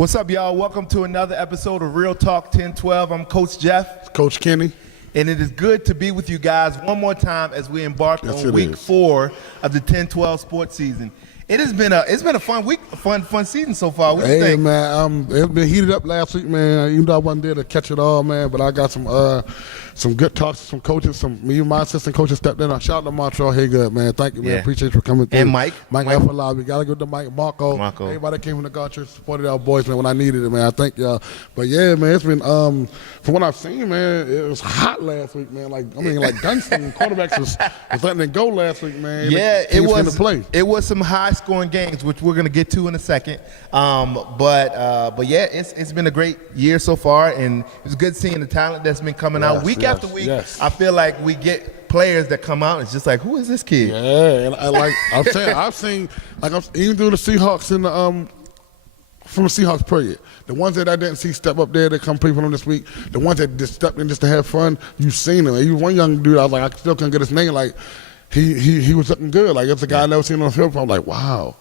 What's up, y'all? Welcome to another episode of Real Talk 1012. I'm Coach Jeff. Coach Kenny. And it is good to be with you guys one more time as we embark on week 4 of the 10-12 sports season. It's been a fun week, fun season so far. What do you think? Man, it's been heated up last week, man. Even though I wasn't there to catch it all, man, but I got some good talks from coaches. Me and my assistant coaches stepped in. I shout out to Montreal Haygood, man. Thank you, man. Appreciate you for coming through. And Mike Alphalab. We gotta go to Mike, Marco. Everybody that came from the God Church supported our boys, man. When I needed it, man. I thank y'all. But yeah, man, it's been from what I've seen, man, it was hot last week, man. Like Dunston quarterbacks was letting it go last week, man. Yeah, it was. It was some high-scoring games, which we're gonna get to in a second. But yeah, it's been a great year so far, and it's good seeing the talent that's been coming out week after week. I feel like we get players that come out, and it's just like, who is this kid? Yeah, and I've seen even through the Seahawks in the from the Seahawks period. The ones that I didn't see step up there that come play for them this week, the ones that just stepped in just to have fun, you've seen them. Even one young dude, I was like, I still couldn't get his name. Like he was looking good. Like it's a guy I never seen on the field. I'm like, wow.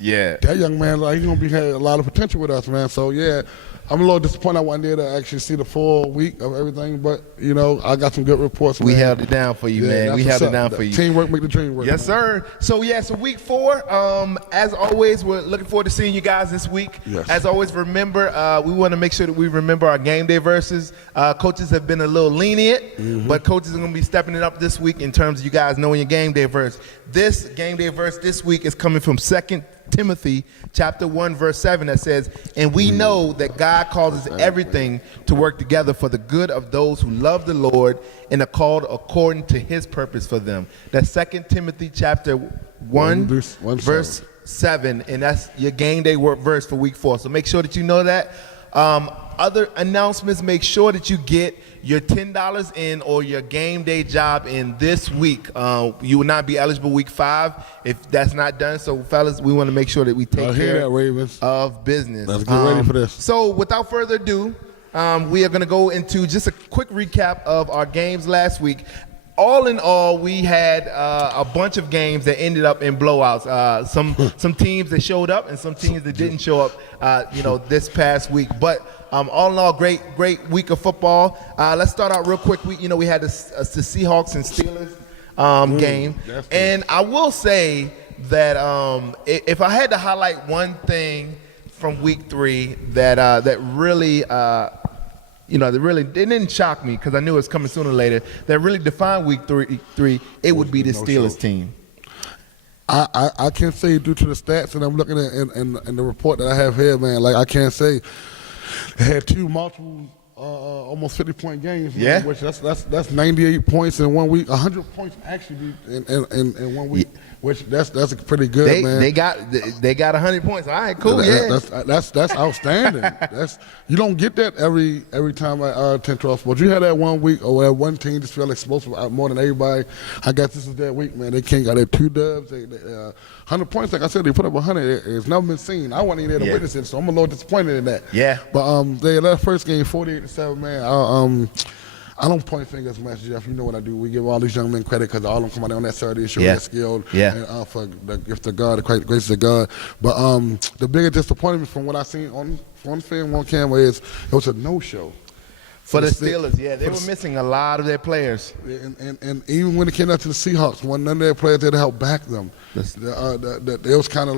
Yeah. That young man, like, he's going to have a lot of potential with us, man. So, yeah, I'm a little disappointed I wasn't there to actually see the full week of everything. But, you know, I got some good reports, man. We held it down for you, man. We held it down for you. Teamwork make the dream work. Yes, sir. So, so week 4, as always, we're looking forward to seeing you guys this week. Yes. As always, remember, we want to make sure that we remember our game day verses. Coaches have been a little lenient, but coaches are going to be stepping it up this week in terms of you guys knowing your game day verse. This game day verse this week is coming from 2 Timothy chapter 1 verse 7 that says, and we know that God causes everything to work together for the good of those who love the Lord and are called according to his purpose for them. That's 2 Timothy chapter 1 verse 7, and that's your game day verse for week 4. So make sure that you know that. Other announcements, make sure that you get your $10 in or your game day job in this week. You will not be eligible week 5 if that's not done. So, fellas, we want to make sure that we take care of business. Let's get ready for this. So, without further ado, we are going to go into just a quick recap of our games last week. All in all, we had a bunch of games that ended up in blowouts. Some teams that showed up and some teams that didn't show up, this past week. But all in all, great week of football. Let's start out real quick. We had the Seahawks and Steelers game, and I will say that if I had to highlight one thing from week 3 that really. It didn't shock me because I knew it was coming sooner or later. That really defined week 3. It would be the Steelers team. I can't say due to the stats, and I'm looking at in the report that I have here, man. Like I can't say they had 2 multiple, almost 50-point games. Yeah, which that's 98 points in 1 week. 100 points actually in 1 week. Which that's pretty good, man. They got 100 points. All right, cool. That's outstanding. You don't get that every time at 10-12 sports. You had that 1 week or that one team just feel explosive out more than everybody. I guess this is that week, man. They got their 2 dubs. 100 points, like I said, they put up 100. It's never been seen. I wasn't even there to witness it, so I'm a little disappointed in that. Yeah. But that first game, 48-7, man. I don't point fingers much, Jeff. You know what I do. We give all these young men credit because all of them come out there on that Saturday show, they're skilled, and for the gift of God, the grace of God. But the biggest disappointment from what I seen on film, on camera, is it was a no-show. For the Steelers, they were missing a lot of their players. And even when it came out to the Seahawks, none of their players there to help back them. It was kind of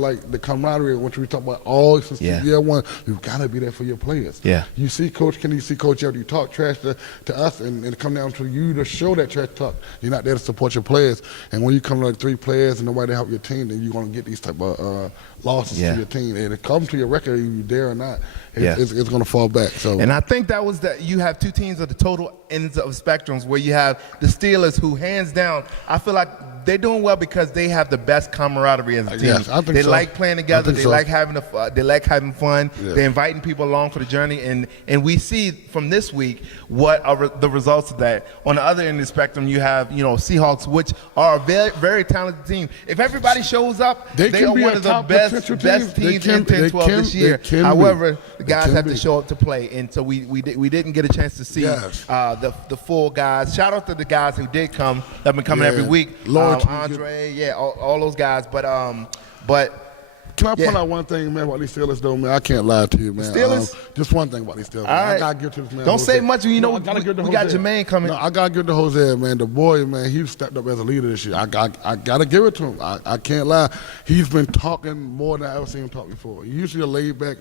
like the camaraderie, which we talk about all since year 1. You've got to be there for your players. Yeah. You see Coach Kenny, you see Coach Jeff, you talk trash to us, and it come down to you to show that trash talk. You're not there to support your players. And when you come to like 3 players and nobody to help your team, then you're going to get these type of losses to your team. And it comes to your record, you dare or not, it's going to fall back. So. And I think that was that you have 2 teams at the total ends of spectrums where you have the Steelers who, hands down, I feel like they're doing well because they have the best camaraderie as a team. Yes, I think they so. like playing together. They like having fun. Yeah. They're inviting people along for the journey, and we see from this week what are the results of that. On the other end of the spectrum, you have Seahawks, which are a very, very talented team. If everybody shows up, they are one of the best teams in 10-12 this year. However, the guys have to show up to play, and so we didn't get a chance to see the full guys. Shout out to the guys who did come. That have been coming every week. Andre, all those guys. But Can I point out one thing, man, about these Steelers, though, man? I can't lie to you, man. Steelers? Just one thing about these Steelers. All right. I got to give to this man. Don't Jose. say much. You know, I gotta give to we got Jose. Jermaine coming. No, I got to give to Jose, man. The boy, man, he stepped up as a leader this year. I got to give it to him. I can't lie. He's been talking more than I ever seen him talk before. He's usually a laid-back,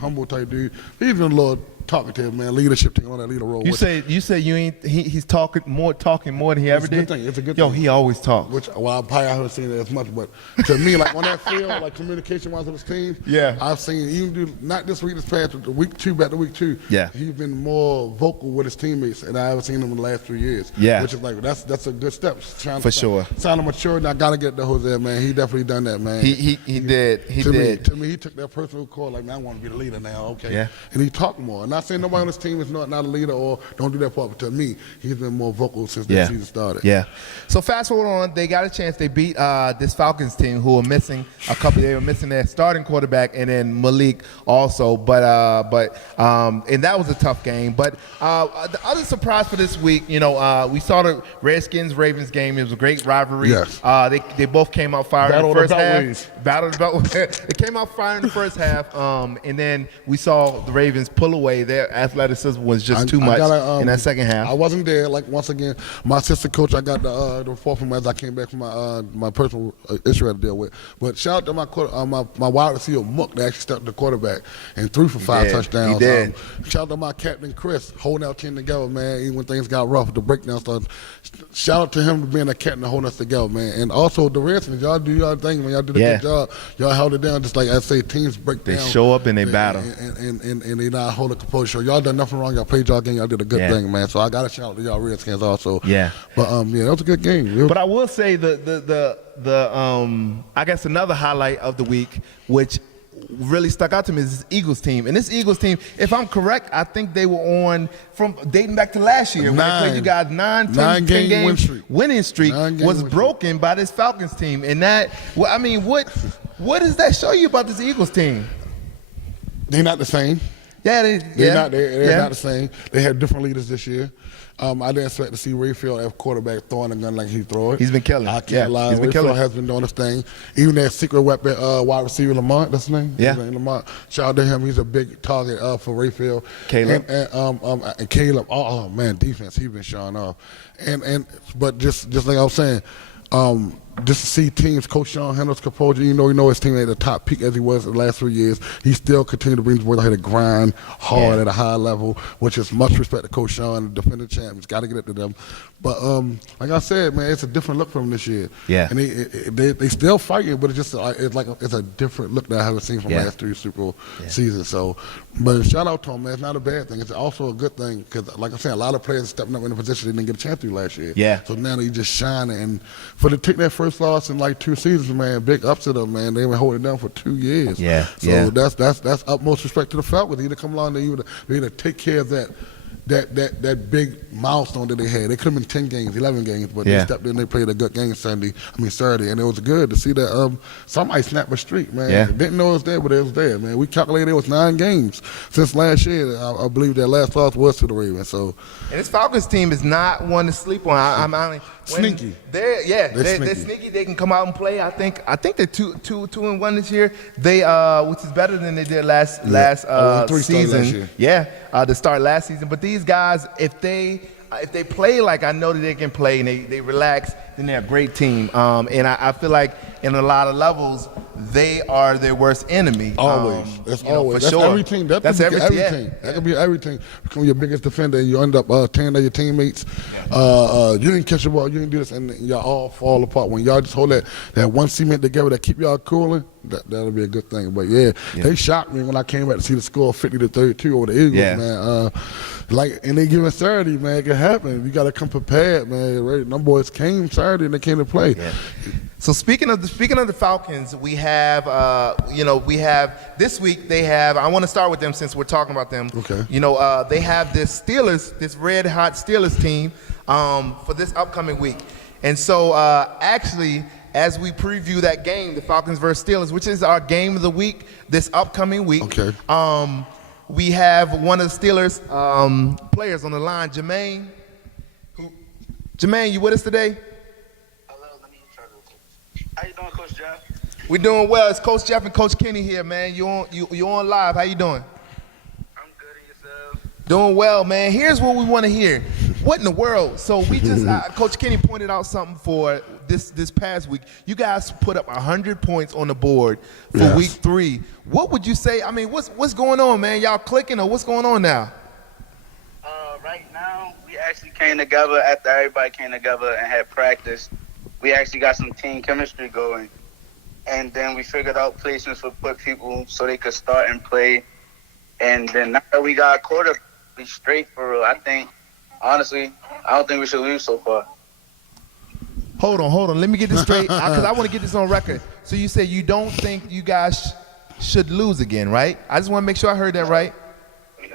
humble type dude. He's been a little talkative, man. Leadership, taking on that leader role. You say you ain't. He's talking more than he ever It's a did. good thing. It's a good Yo, thing. he always talks. Which, well, I probably haven't seen it as much, but to me, like on that field, like communication-wise with his team, Yeah. I've seen even not this week, this past, the week two, back to week two, Yeah. he's been more vocal with his teammates, and I haven't seen him in the last 3 years. Yeah. Which is like that's a good step. For sure. Sign of maturity. I gotta get to Jose, man. He definitely done that, man. He did. He did. To me, he took that personal call, like, man, I want to be the leader now, okay? Yeah. And he talked more. I'm not saying nobody on this team is not a leader or don't do that part, but to me, he's been more vocal since the season started. Yeah. So fast forward on, they got a chance. They beat this Falcons team who were missing a couple. They were missing their starting quarterback and then Malik also. But and that was a tough game. But the other surprise for this week, we saw the Redskins-Ravens game. It was a great rivalry. Yes. They both came out firing in the first half. Battle of the Beltways. They came out firing in the first half, and then we saw the Ravens pull away. Their athleticism was just too much in that second half. I wasn't there. Like, once again, my assistant coach, I got the report from as I came back from my personal issue I had to deal with. But shout out to my wide receiver, Mook, that actually stepped the quarterback and threw for 5 touchdowns. He did. Shout out to my captain, Chris, holding our team together, man, even when things got rough, the breakdown started. Shout out to him for being a captain and holding us together, man. And also the Redskins, y'all do y'all thing, man. Y'all did a good job. Y'all held it down, just like I say, teams break down. They show up and they battle. And they not hold a composure. Y'all done nothing wrong. Y'all played y'all game. Y'all did a good thing, man. So I got to shout out to y'all Redskins also. Yeah. But that was a good game. But I will say the I guess another highlight of the week, which really stuck out to me, is this Eagles team. And this Eagles team, if I'm correct, I think they were on from dating back to last year when they played you guys 10 game winning streak was broken by this Falcons team. And that, I mean, what does that show you about this Eagles team? They're not the same. Yeah, they're not the same. They had different leaders this year. I didn't expect to see Rayfield as quarterback throwing a gun like he throw it. He's been killing. I can't lie. He's been Rayfield killing. has been doing his thing. Even that secret weapon, wide receiver Lamont, that's his name. Yeah. Lamont. Shout out to him. He's a big target for Rayfield. Caleb. And Caleb. Oh man, defense. He's been showing off. But just like I was saying. Just to see teams, Coach Sean handles composure. You know his team at the top peak as he was the last 3 years. He still continued to bring the boys out here to grind hard at a high level, which is much respect to Coach Sean, the defending champions. Got to get it to them. But like I said, man, it's a different look for them this year. Yeah. And they still fighting, but it's a different look that I haven't seen from last 3 Super Bowl seasons. So, but shout out to them, man. It's not a bad thing. It's also a good thing because, like I said, a lot of players are stepping up in a position they didn't get a chance to last year. Yeah. So now they just shining. And for to take that first loss in like 2 seasons, man, big ups to them, man. They've been holding it down for 2 years. Yeah. So that's utmost respect to the Falcons. They either come along, they either take care of that big milestone that they had. They could have been 10 games, 11 games, but they stepped in. They played a good game Saturday, and it was good to see that somebody snapped a streak, man. Yeah. Didn't know it was there, but it was there, man. We calculated it was 9 games since last year. I believe that last loss was to the Ravens. So, and this Falcons team is not one to sleep on. I'm sneaky. They're sneaky. They can come out and play. I think they're 2-1 this year. They which is better than they did last season. Last year. Yeah, to start last season. But these guys, if they play like I know that they can play and they relax, then they're a great team. And I feel like in a lot of levels, they are their worst enemy. Always. That's always. That's sure. every team. That's everything. Yeah. That could be everything. Become your biggest defender and you end up tearing down your teammates. You didn't catch the ball, you didn't do this, and y'all all fall apart. When y'all just hold that one cement together that keep y'all cooling, that'll be a good thing. But they shocked me when I came back to see the score 50-32 over the Eagles, man. And they giving Saturday, man, it can happen. You got to come prepared, man. Right? Them boys came Saturday and they came to play. Yeah. So speaking of the Falcons, we have this week they have. I want to start with them since we're talking about them. Okay. They have this red hot Steelers team for this upcoming week, and so actually, as we preview that game, the Falcons versus Steelers, which is our game of the week this upcoming week. Okay. We have one of the Steelers players on the line, Jermaine. Jermaine, you with us today? Hello, let me try to. How you doing, Coach Jeff? We're doing well. It's Coach Jeff and Coach Kenny here, man. You on live. How you doing? I'm good and yourself. Doing well, man. Here's what we want to hear. What in the world? So we just Coach Kenny pointed out something for this past week. You guys put up 100 points on the board for week 3. What would you say? I mean, what's going on, man? Y'all clicking or what's going on now? Right now, we actually came together after everybody came together and had practice. We actually got some team chemistry going. And then we figured out placements for put people so they could start and play. And then now that we got a quarter, we straight for real. I think, honestly, I don't think we should lose so far. Hold on. Let me get this straight because I want to get this on record. So you said you don't think you guys should lose again, right? I just want to make sure I heard that right.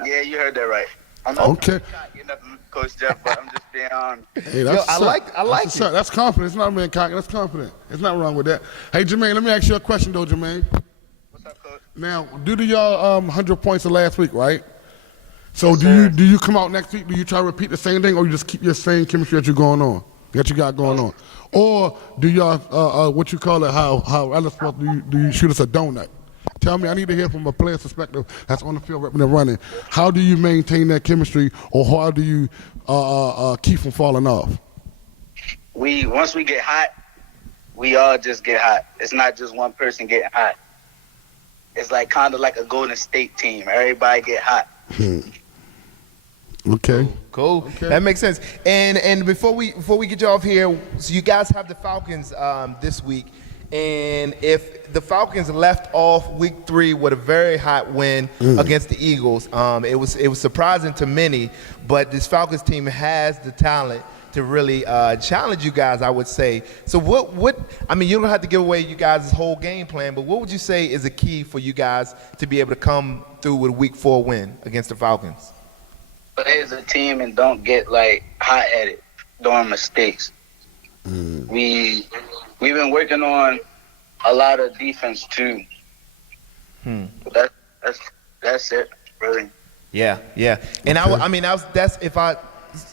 Yeah, you heard that right. I'm not Okay. getting nothing, Coach Jeff, but I'm just being honest. Hey, that's I like it. That's confidence. It's not being cocky. That's confident. There's nothing wrong with that. Hey, Jermaine, let me ask you a question, though, Jermaine. What's up, Coach? Now, due to your 100 points of last week, right? So do you come out next week? Do you try to repeat the same thing, or you just keep your same chemistry that you got going on, or do y'all what you call it? How other sports do you shoot us a donut? Tell me, I need to hear from a player's perspective that's on the field repping and running. How do you maintain that chemistry, or how do you keep from falling off? Once we get hot, we all just get hot. It's not just one person getting hot. It's like kind of like a Golden State team. Everybody get hot. Okay. Cool. Okay. That makes sense. And before we get you off here, so you guys have the Falcons this week. And if the Falcons left off week 3 with a very hot win against the Eagles, it was surprising to many, but this Falcons team has the talent to really challenge you guys, I would say. So what I mean, you don't have to give away you guys' whole game plan, but what would you say is a key for you guys to be able to come through with a week 4 win against the Falcons? Play as a team and don't get like hot-headed doing mistakes. We've been working on a lot of defense too. But that's it, really. Yeah. And that's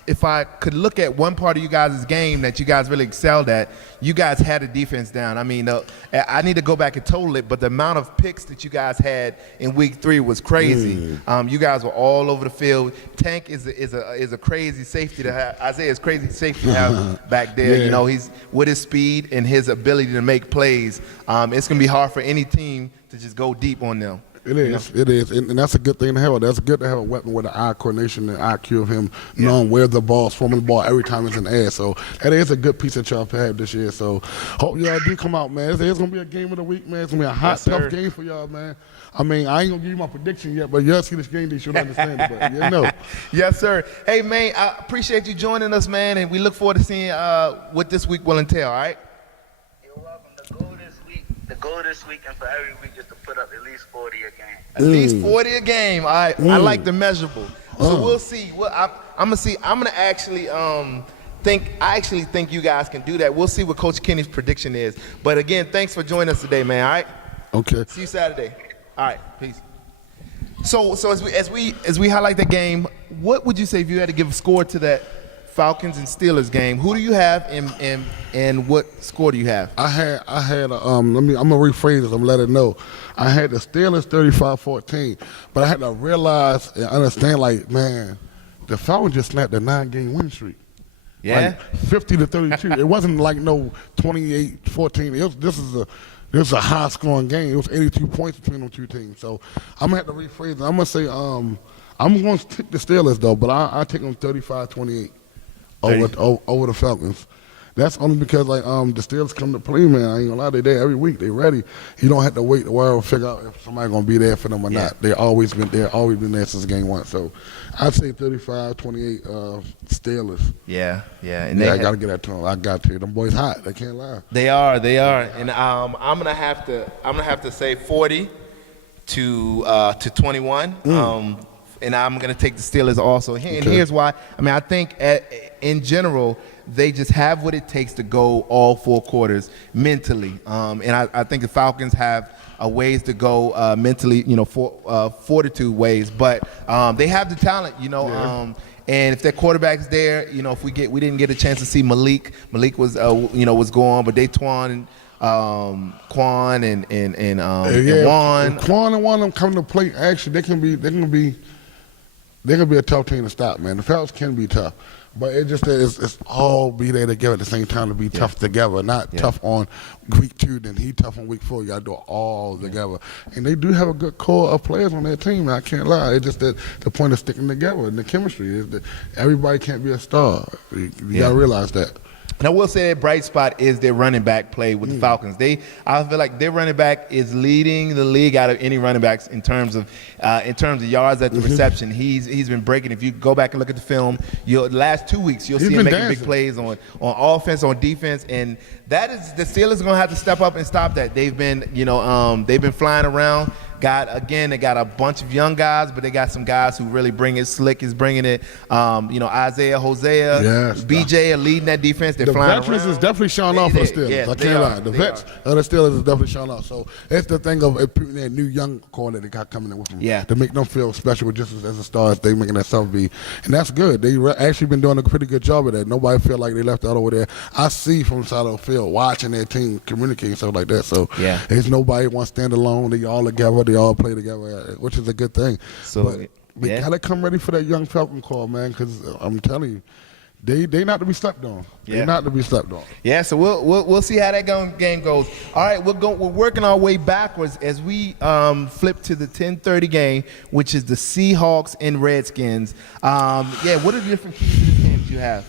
if I could look at one part of you guys' game that you guys really excelled at, you guys had the defense down. I mean, I need to go back and total it, but the amount of picks that you guys had in week 3 was crazy. You guys were all over the field. Tank is a crazy safety to have. Isaiah is crazy safety to have back there. Yeah. You know, he's with his speed and his ability to make plays. It's gonna be hard for any team to just go deep on them. It is, and that's a good thing to have. That's good to have a weapon with the eye coordination and IQ of him knowing where the ball's from the ball every time it's in the air. So that is a good piece that y'all have this year. So hope y'all do come out, man. It's gonna be a game of the week, man. It's gonna be a hot, tough game for y'all, man. I mean, I ain't gonna give you my prediction yet, but y'all see this game, you should understand it. But you know. Yes, sir. Hey, man, I appreciate you joining us, man, and we look forward to seeing what this week will entail. All right. You're welcome. The goal this week and for every week is to put up at least 40 a game. At least 40 a game. I like the measurable. So we'll see. Well, I'm gonna see. I'm gonna actually think you guys can do that. We'll see what Coach Kenny's prediction is. But again, thanks for joining us today, man. All right. Okay. See you Saturday. All right. Peace. So as we highlight the game, what would you say if you had to give a score to that Falcons and Steelers game? Who do you have and what score do you have? I had I'm gonna rephrase it. I'm gonna let it know. I had the Steelers 35-14, but I had to realize and understand, like, man, the Falcons just snapped a 9-game win streak. Yeah. Like 50-32. It wasn't like no 28-14. This is a high scoring game. It was 82 points between them two teams. So I'm gonna have to rephrase it. I'm gonna say I'm gonna take the Steelers though, but I take them 35-28 over the Falcons. That's only because like the Steelers come to play, man. I ain't gonna lie, they there every week. They ready. You don't have to wait a while to figure out if somebody's gonna be there for them or not. They've always been there since game 1. So I'd say 35-28 Steelers. Yeah. And I gotta get that to them. I got to. Them boys hot. They can't lie. They are. And I'm gonna have to say 40 to 21. And I'm going to take the Steelers also. And here's why. I mean, I think in general, they just have what it takes to go all 4 quarters mentally. And I think the Falcons have a ways to go mentally, fortitude ways. But they have the talent, and if their quarterback's there, if we didn't get a chance to see Malik was was gone, but Daquan Quan and Yeah, Juan. if Quan and one of them come to play action, they can be a tough team to stop, man. The Falcons can be tough, but it just it's all be there together at the same time to be tough together, not tough on week 2, then he tough on week 4. You got to do it all together, and they do have a good core of players on their team. I can't lie. It's just that the point of sticking together and the chemistry is that everybody can't be a star. You got to realize that. And I will say a bright spot is their running back play with the Falcons. I feel like their running back is leading the league out of any running backs in terms of yards at the reception. He's been breaking. If you go back and look at the film, the last 2 weeks you'll see him making big plays on offense, on defense, and that is the Steelers going to have to step up and stop that. They've been flying around. They got a bunch of young guys, but they got some guys who really bring it. Slick is bringing it. Isaiah, Hosea, BJ are leading that defense. They're flying around. The veterans is definitely showing off for the Steelers. Yes, I can't lie. The vets of the Steelers is definitely showing off. So it's the thing of putting that new young core that they got coming in with them to make them feel special just as a star as they making themselves be. And that's good. They actually been doing a pretty good job of that. Nobody feel like they left out over there. I see from the side of the field watching their team communicating stuff like that. So there's nobody wants to stand alone. They all together. They all play together, which is a good thing. So but we gotta come ready for that young Falcon core, man, because I'm telling you, they not to be slept on. They're not to be slept on. Yeah, so we'll see how that game goes. All right, we're working our way backwards as we flip to the 10:30 game, which is the Seahawks and Redskins. What are the different keys to this game that you have?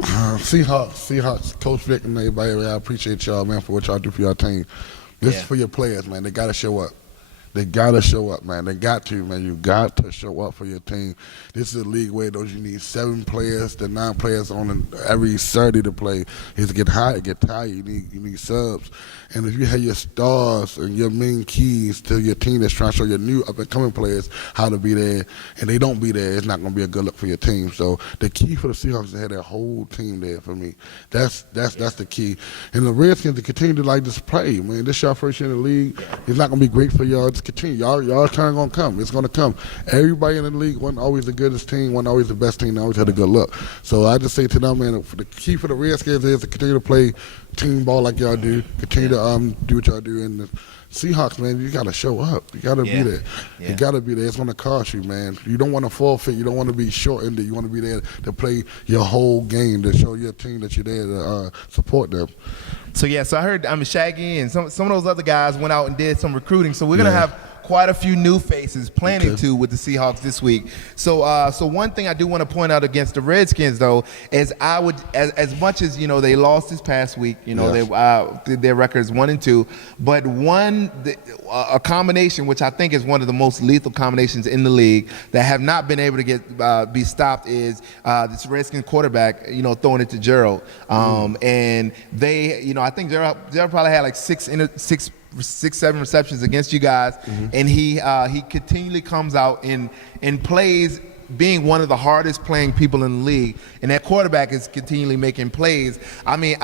Seahawks, Coach Vic and everybody. I appreciate y'all, man, for what y'all do for your team. This is for your players, man. They got to show up. They got to show up, man. They got to, man. You got to show up for your team. This is a league where you need 7 players to 9 players on every Saturday to play. It's get hot, get tired. You need subs. And if you have your stars and your main keys to your team that's trying to show your new up-and-coming players how to be there, and they don't be there, it's not going to be a good look for your team. So the key for the Seahawks is to have their whole team there for me. That's the key. And the Redskins to continue to just play, man. This is your first year in the league. It's not going to be great for y'all. Just continue. Y'all turn going to come. It's going to come. Everybody in the league wasn't always the goodest team, wasn't always the best team, always had a good look. So I just say to them, man, the key for the Redskins is to continue to play team ball like y'all do. Continue to do what y'all do. And the Seahawks, man, you got to show up. You got to be there. You got to be there. It's going to cost you, man. You don't want to forfeit. You don't want to be short-ended. You want to be there to play your whole game, to show your team that you're there to support them. So I heard Shaggy and some of those other guys went out and did some recruiting. So we're going to have quite a few new faces planning to with the Seahawks this week. So one thing I do want to point out against the Redskins, though, is as much as they lost this past week, their record is 1-2, but a combination which I think is one of the most lethal combinations in the league that have not been able to be stopped is this Redskins quarterback, throwing it to Gerald, and they, I think Gerald probably had like 6, 7 receptions against you guys, and he continually comes out and plays, being one of the hardest playing people in the league, and that quarterback is continually making plays. I mean,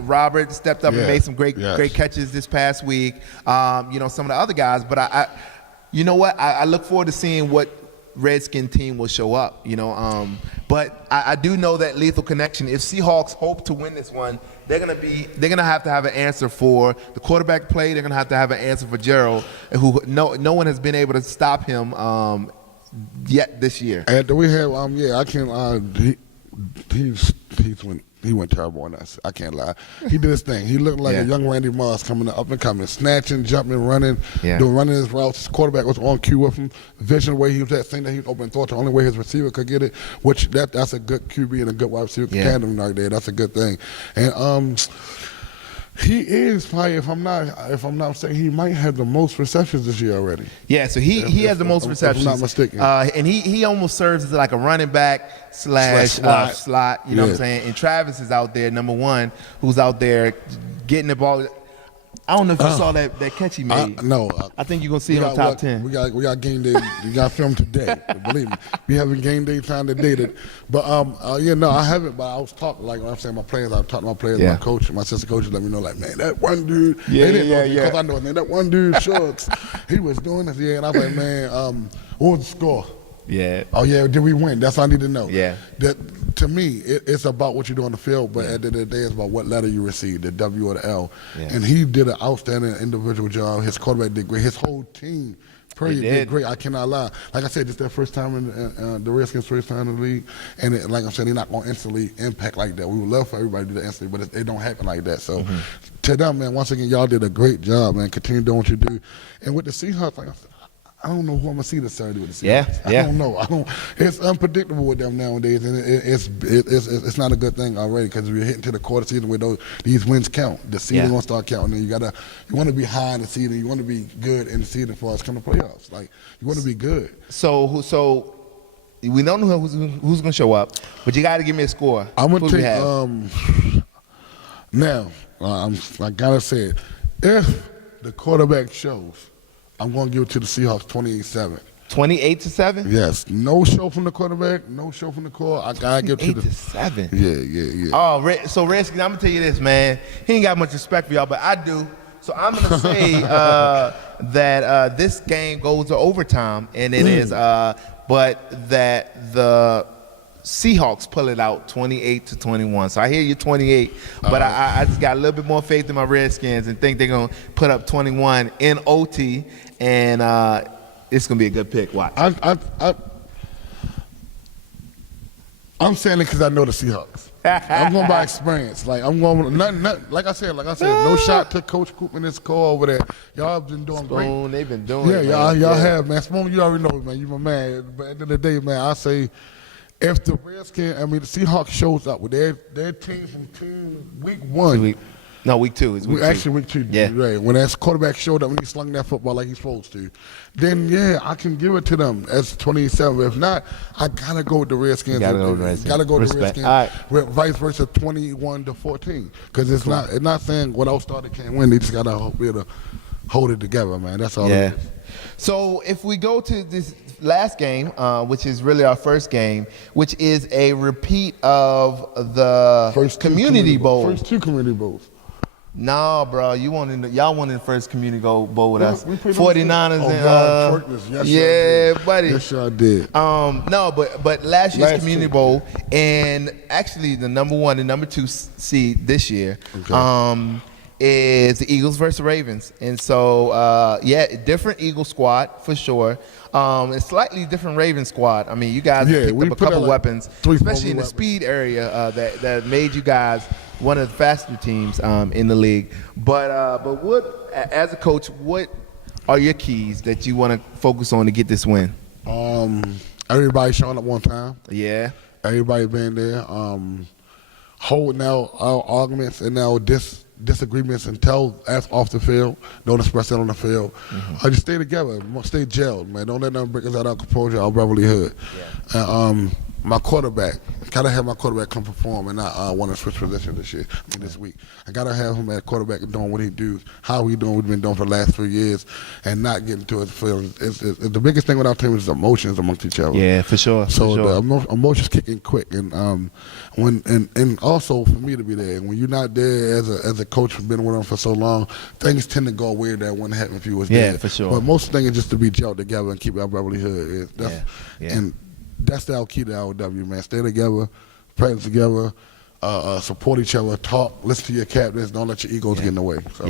Robert stepped up and made some great catches this past week. Some of the other guys, but I look forward to seeing what Redskin team will show up. But I do know that lethal connection. If Seahawks hope to win this one, they're gonna have to have an answer for the quarterback play. They're gonna have to have an answer for Gerald, who no one has been able to stop him yet this year. And do we have I can't he went terrible on us. I can't lie. He did his thing. He looked like a young Randy Moss up and coming, snatching, jumping, running, running his routes. His quarterback was on cue with him. Vision where he was at, saying that he was open thought the only way his receiver could get it, which that's a good QB and a good wide receiver tandem right there. That's a good thing. And he is probably, if I'm not mistaken, he might have the most receptions this year already. Yeah, so he has the most receptions. If I'm not mistaken. And he almost serves as like a running back slash slot. You know what I'm saying? And Travis is out there, number 1, who's out there getting the ball. I don't know if you saw that catch he made. No. I think you're going to see it on top 10. We got game day. We got film today. Believe me. We having game day time today. But, I haven't. But I was talking, like when I'm saying my players, I talked to my players, my coach, my assistant coaches let me know, like, man, that one dude. Because I know, man, that one dude, Shucks, he was doing this. Yeah, and I was like, man, what was the score? Yeah. Oh yeah, did we win? That's all I need to know. Yeah. That to me, it's about what you do on the field, but at the end of the day, it's about what letter you receive, the W or the L. Yeah. And he did an outstanding individual job. His quarterback did great. His whole team. Period, did great. I cannot lie. Like I said, it's their first time in the Redskins' first time in the league, and like I said, they're not going to instantly impact like that. We would love for everybody to do that instantly, but it don't happen like that. So, to them, man, once again, y'all did a great job, man. Continue doing what you do. And with the Seahawks, like I don't know who I'm gonna see this Saturday with the Seahawks. Yeah. I don't know. It's unpredictable with them nowadays, and it's not a good thing already because we're hitting to the quarter season where these wins count. The season gonna start counting, and you want to be high in the season. You want to be good in the season for us come to playoffs. Like you want to be good. So we don't know who's gonna show up, but you got to give me a score. I'm gonna Who do we have? now. I gotta say it. If the quarterback shows, I'm going to give it to the Seahawks 28-7. 28-7? Yes. No show from the quarterback, no show from the core. I got to give it to the 7. Yeah. Oh, so Redskins, I'm going to tell you this, man. He ain't got much respect for y'all, but I do. So I'm going to say that this game goes to overtime, and it is, but that the Seahawks pull it out 28-21. So I hear you 28, but I just got a little bit more faith in my Redskins and think they're going to put up 21 in OT, and it's going to be a good pick. Watch. I'm saying it because I know the Seahawks. I'm going by experience. Like I'm going, like I said, no shot to Coach Coop and his core over there. Y'all have been doing great. They've been doing it. Yeah, y'all have, man. Spoon, you already know, man. You my man. But at the end of the day, man, I say, if the Redskins, the Seahawks shows up with their team from week 1. Week 2. It's week 2. Yeah. Right. When that quarterback showed up and he slung that football like he's supposed to, then I can give it to them as 27. If not, I gotta go with the Redskins. Gotta go with the Redskins. Gotta go with the Redskins. All right. With vice versa, 21-14. Because it's not saying without starter can't win. They just gotta be able to hold it together, man. That's all. It is. So if we go to this last game, which is really our first game, which is a repeat of the First Community Bowl. First 2 Community Bowls. No, bro, y'all won in the first Community Bowl with us. 49ers and buddy. Yes, y'all did. No, but last year's Community Bowl, and actually the number 1 and number 2 seed this year. Okay. Is the Eagles versus Ravens. And so, different Eagle squad for sure. A slightly different Raven squad. I mean, you guys picked up a couple weapons, especially in the speed area that made you guys one of the faster teams in the league. But what, as a coach, what are your keys that you want to focus on to get this win? Everybody showing up on time. Yeah. Everybody being there. Holding out our arguments and our disagreements until as off the field. Don't express that on the field. Just stay together. Stay gelled, man. Don't let nothing break us out of our composure, our Beverly Hood. Yeah. My quarterback, gotta have my quarterback come perform and not want to switch position this week. I gotta have him at quarterback and doing what he do, how he doing what we've been doing for the last 3 years, and not getting to his field. It's the biggest thing with our team is emotions amongst each other. Yeah, for sure. So the emotions kicking quick, and and also for me to be there. And when you're not there as a coach who's been with them for so long, things tend to go away that wouldn't happen if you was there. Yeah, for sure. But most things is just to be gelled together and keep our Beverly Hood. And that's the key to our W, man. Stay together, practice together, support each other, talk, listen to your captains, don't let your egos get in the way. So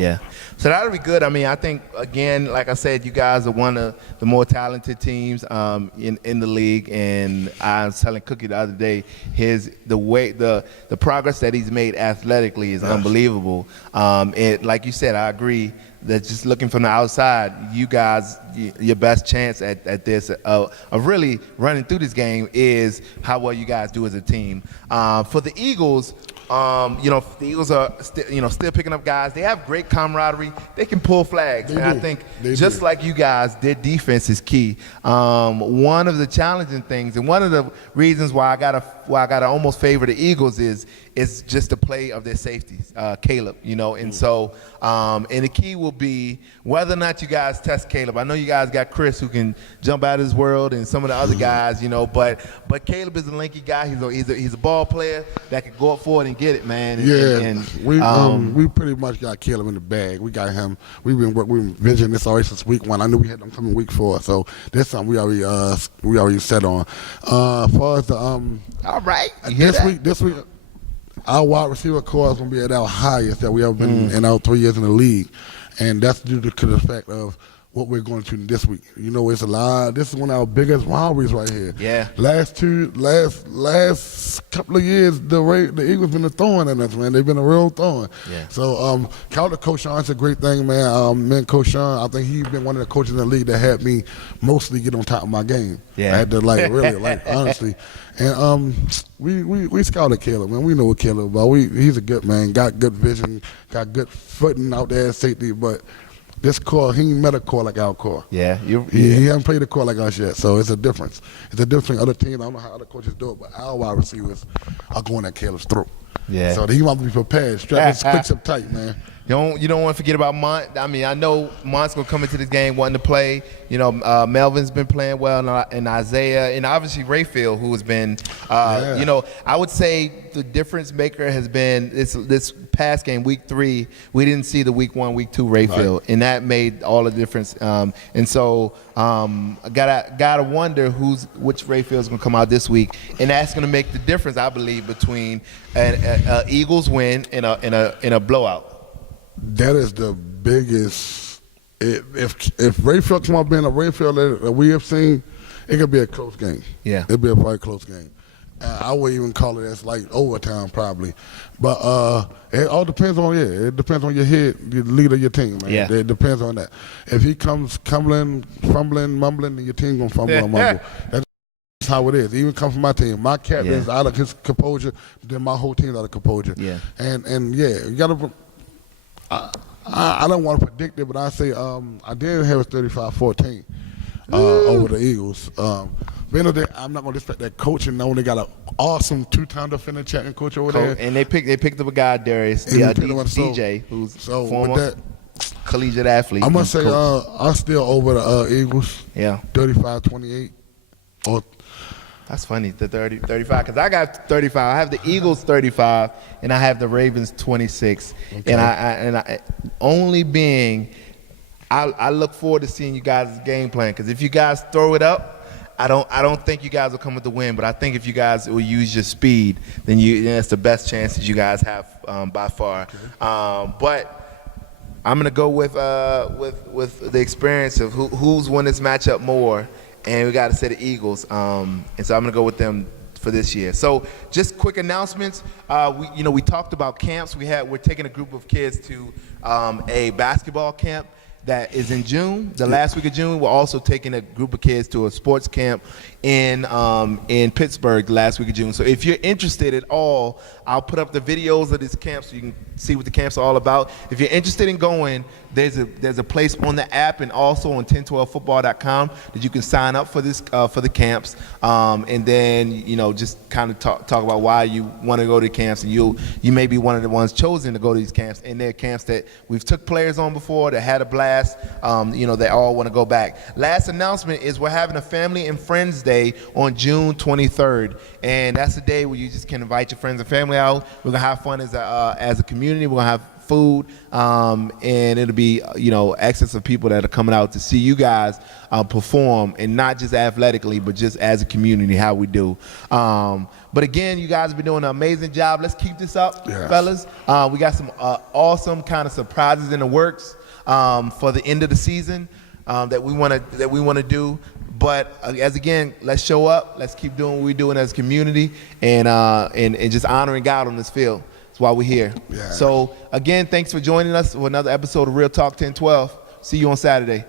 that'll be good. I mean, I think, again, like I said, you guys are one of the more talented teams in the league, and I was telling Cookie the other day, the progress that he's made athletically is unbelievable. Like you said, I agree that just looking from the outside, you guys, your best chance at this of really running through this game is how well you guys do as a team. For the Eagles, the Eagles are still picking up guys. They have great camaraderie. They can pull flags, I think just like you guys, their defense is key. One of the challenging things, and one of the reasons why I got to I gotta almost favor the Eagles is just the play of their safeties, Caleb. And so and the key will be whether or not you guys test Caleb. I know you guys got Chris who can jump out of his world, and some of the other guys, but Caleb is a lanky guy. He's a ball player that can go up forward and get it, man. We pretty much got Caleb in the bag. We got him. We've been visioning this already since week 1. I knew we had them coming week 4, so that's something we already set on. As far as the all right, this week, our wide receiver core is going to be at our highest that we ever been in our 3 years in the league, and that's due to the fact of what we're going to this week. It's a lot. This is one of our biggest rivalries right here. Yeah. Last couple of years, the Eagles been a thorn in us, man. They've been a real thorn. Yeah. So, count to Coach Sean. It's a great thing, man. Man, Coach Sean, I think he's been one of the coaches in the league that had me mostly get on top of my game. Yeah. I had to really, honestly. And we scouted Caleb, man. We know what Caleb about. He's a good man. Got good vision. Got good footing out there at safety, but. This core, he ain't met a core like our core. Yeah, he hasn't played a core like us yet, so it's a difference. It's a difference between other teams. I don't know how other coaches do it, but our wide receivers are going at Caleb's throat. Yeah. So he must be prepared. Strap his quicks up tight, man. You don't want to forget about Mont. I mean, I know Mont's gonna come into this game wanting to play. Melvin's been playing well, and Isaiah, and obviously Rayfield, who has been. I would say the difference maker has been this past game, week 3. We didn't see the week 1, week 2 Rayfield, and that made all the difference. And so gotta wonder which Rayfield's gonna come out this week, and that's gonna make the difference, I believe, between an Eagles win and a blowout. That is the biggest. If Rayfield come out being a Rayfield that we have seen, it could be a close game. Yeah, it'd be a very close game. I would even call it as like overtime probably, but it all depends on It depends on your head, the leader of your team, man. Yeah. It depends on that. If he comes fumbling, mumbling, then your team gonna fumble and mumble. That's how it is. Even come from my team. My captain is out of his composure, then my whole team's out of composure. Yeah. And you gotta. I don't want to predict it, but I say I did have it 35-14 over the Eagles. But I'm not going to disrespect that coach, and only got an awesome 2-time defender checking coach over there. And they picked up a guy, Darius, DJ, who's former collegiate athlete. I'm going to say I'm still over the Eagles. Yeah. 35-28. That's funny, the 35, because I got 35. I have the Eagles 35, and I have the Ravens 26. Okay. And I only being, I look forward to seeing you guys' game plan, because if you guys throw it up, I don't think you guys will come with the win. But I think if you guys will use your speed, then that's the best chances you guys have by far. Okay. But I'm gonna go with the experience of who's won this matchup more. And we got to say the Eagles, and so I'm gonna go with them for this year. So just quick announcements. We talked about camps. We're taking a group of kids to a basketball camp that is in June, the last week of June. We're also taking a group of kids to a sports camp in Pittsburgh the last week of June. So if you're interested at all, I'll put up the videos of these camps so you can see what the camps are all about. If you're interested in going, there's a place on the app and also on 1012football.com that you can sign up for this for the camps, and then just kind of talk about why you want to go to camps, and you may be one of the ones chosen to go to these camps. And they're camps that we've took players on before that had a blast. They all want to go back. Last announcement is we're having a Family and Friends Day on June 23rd, and that's the day where you just can invite your friends and family out. We're gonna have fun as a community. We're gonna have food, and it'll be excess of people that are coming out to see you guys perform, and not just athletically, but just as a community, how we do. But again, you guys have been doing an amazing job. Let's keep this up, fellas. We got some awesome kind of surprises in the works for the end of the season that we want to do. But let's show up. Let's keep doing what we're doing as a community, and just honoring God on this field. That's why we're here. Yeah. So again, thanks for joining us for another episode of Real Talk 1012. See you on Saturday.